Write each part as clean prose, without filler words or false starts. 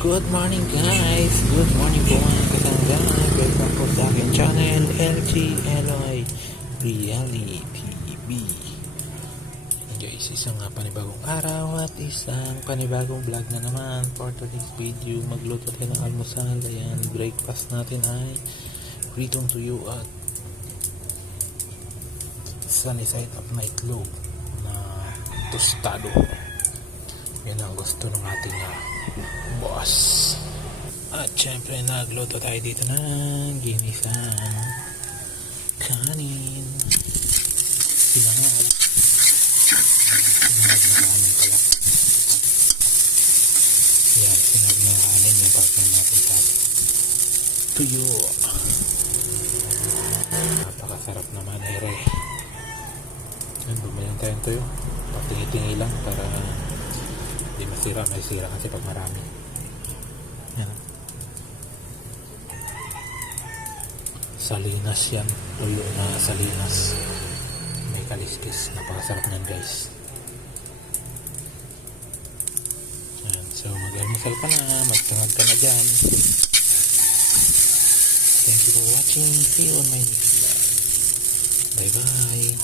Good morning guys! Good morning po mga kasangga. Welcome po sa aking channel LG Eloy Reality TV. Guys, isang panibagong araw at isang panibagong vlog na naman. For today's video, magluto tayo ng almusal. Ayan, breakfast natin ay pritong tuyo at sunny side up na itlog na tostado. Yan ang gusto ng ating boss. At syempre nagluto tayo dito ng ginisang kanin. Sinangag na kanin pala. Yan, sinangag na kanin yung partner natin sa tuyo. Napakasarap naman ere. Yan, bumili tayong tuyo. Patingi-tingi lang para hindi masira. May sira kasi pag marami. Yan. Salinas yan. Tuyo na salinas. May kaliskis. Napakasarap nyan guys. Yan. So mag-almusal ka na. Magtangag ka na dyan. Thank you for watching. See you on my next vlog. Bye bye.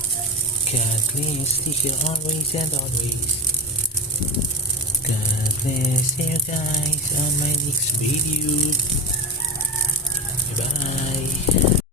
God bless you always and always. God bless you guys on my next video. Bye bye.